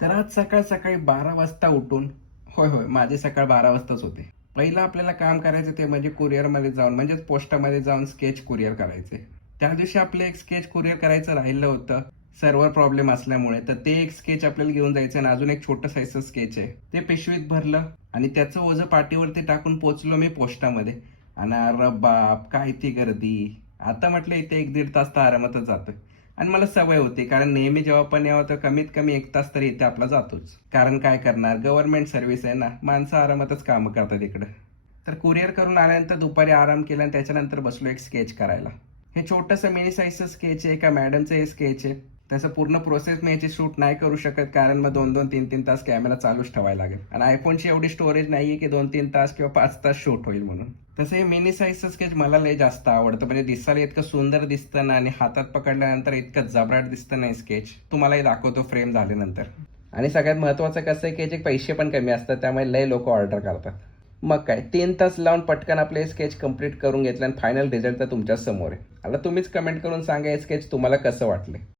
तर आज सकाळ सकाळी 12 वाजता उठून, होय होय माझे सकाळ 12 वाजताच होते. पहिलं आपल्याला काम करायचं ते म्हणजे कुरिअरमध्ये जाऊन म्हणजेच पोस्टामध्ये जाऊन स्केच कुरिअर करायचे. त्या दिवशी आपलं एक स्केच कुरिअर करायचं राहिलं होतं सर्व्हर प्रॉब्लेम असल्यामुळे. तर ते एक स्केच आपल्याला घेऊन जायचं आणि अजून एक छोटं साईजचं स्केच आहे ते पिशवीत भरलं आणि त्याचं ओझं पाठीवरती टाकून पोचलो मी पोस्टामध्ये. आणि अरे बाप काय ती गर्दी. आता म्हटलं इथे 1-1.5 तास तर आरामातच जातोय. आणि मला सवय होती कारण नेहमी जेव्हा पण यावं तर कमीत कमी 1 तास तरी इथे आपला जातोच. कारण काय करणार, गव्हर्नमेंट सर्व्हिस आहे ना, माणसं आरामातच कामं करतात इकडे. तर कुरिअर करून आल्यानंतर दुपारी आराम केला आणि त्याच्यानंतर बसलो एक स्केच करायला. हे छोटंसं मिनी साईजचं स्केच आहे, एका मॅडमचं हे स्केच आहे. त्याचं पूर्ण प्रोसेस मी याची शूट नाही करू शकत कारण मग 2-2, 3-3 तास कॅमेरा चालूच ठेवायला लागेल. आणि आयफोनची एवढी स्टोरेज नाहीये की 2-3 तास किंवा 5 तास शूट होईल म्हणून. तसं हे मिनी साईजचं स्केच मला लय जास्त आवडतं. म्हणजे दिसायला इतकं सुंदर दिसतं ना आणि हातात पकडल्यानंतर इतकं जबराट दिसतं ना स्केच. तुम्हालाही दाखवतो फ्रेम झाल्यानंतर. आणि सगळ्यात महत्त्वाचं कसं आहे की याचे पैसे पण कमी असतात त्यामुळे लय लोक ऑर्डर करतात. मग काय 3 तास लावून पटकन आपलं हे स्केच कम्प्लीट करून घेतलं आणि फायनल रिझल्ट तर तुमच्या समोर आहे. आता तुम्हीच कमेंट करून सांगा हे स्केच तुम्हाला कसं वाटलं.